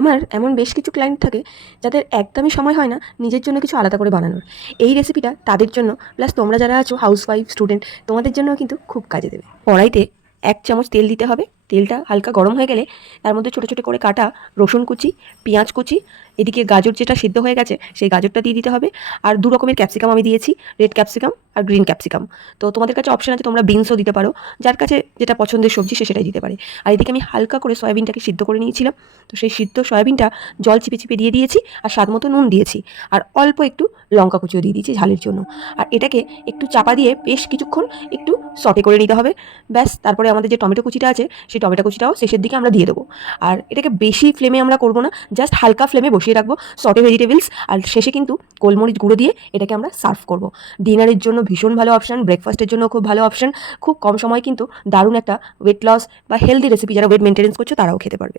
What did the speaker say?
আমার এমন বেশ কিছু ক্লায়েন্ট থাকে যাদের একদমই সময় হয় না নিজের জন্য কিছু আলাদা করে বানানোর। এই রেসিপিটা তাদের জন্য, প্লাস তোমরা যারা আছো হাউসওয়াইফ, স্টুডেন্ট, তোমাদের জন্য কিন্তু খুব কাজে দেবে। কড়াইতে 1 চামচ তেল দিতে হবে। তেলটা হালকা গরম হয়ে গেলে তার মধ্যে ছোটো ছোটো করে কাটা রসুন কুচি, পেঁয়াজ কুচি, এদিকে গাজর যেটা সিদ্ধ হয়ে গেছে সেই গাজরটা দিয়ে দিতে হবে। আর 2 রকমের ক্যাপসিকাম আমি দিয়েছি, রেড ক্যাপসিকাম আর গ্রিন ক্যাপসিকাম। তো তোমাদের কাছে অপশন আছে, তোমরা বিনসও দিতে পারো, যার কাছে যেটা পছন্দের সবজি সে সেটাই দিতে পারে। আর এদিকে আমি হালকা করে সয়াবিনটাকে সিদ্ধ করে নিয়েছিলাম। তো সেই সিদ্ধ সয়াবিনটা জল চিপে চিপে দিয়ে দিয়েছি, আর স্বাদ মতো নুন দিয়েছি, আর অল্প একটু লঙ্কা কুচিও দিয়ে দিয়েছি ঝালের জন্য। আর এটাকে একটু চাপা দিয়ে বেশ কিছুক্ষণ একটু সটে করে নিতে হবে। ব্যাস, তারপরে আমাদের যে টমেটো কুচিটা আছে সেই টমেটো কুচিটাও শেষের দিকে আমরা দিয়ে দেবো। আর এটাকে বেশি ফ্লেমে আমরা করবো না, জাস্ট হালকা ফ্লেমে বসিয়ে রাখবো সটে ভেজিটেবলস। আর শেষে কিন্তু গোলমরিচ গুঁড়ো দিয়ে এটাকে আমরা সার্ভ করবো। ডিনারের জন্য ভীষণ ভালো অপশান, ব্রেকফাস্টের জন্য খুব ভালো অপশান। খুব কম সময় কিন্তু দারুণ একটা ওয়েট লস বা হেলদি রেসিপি, যারা ওয়েট মেনটেনেন্স করছো তারাও খেতে পারবে।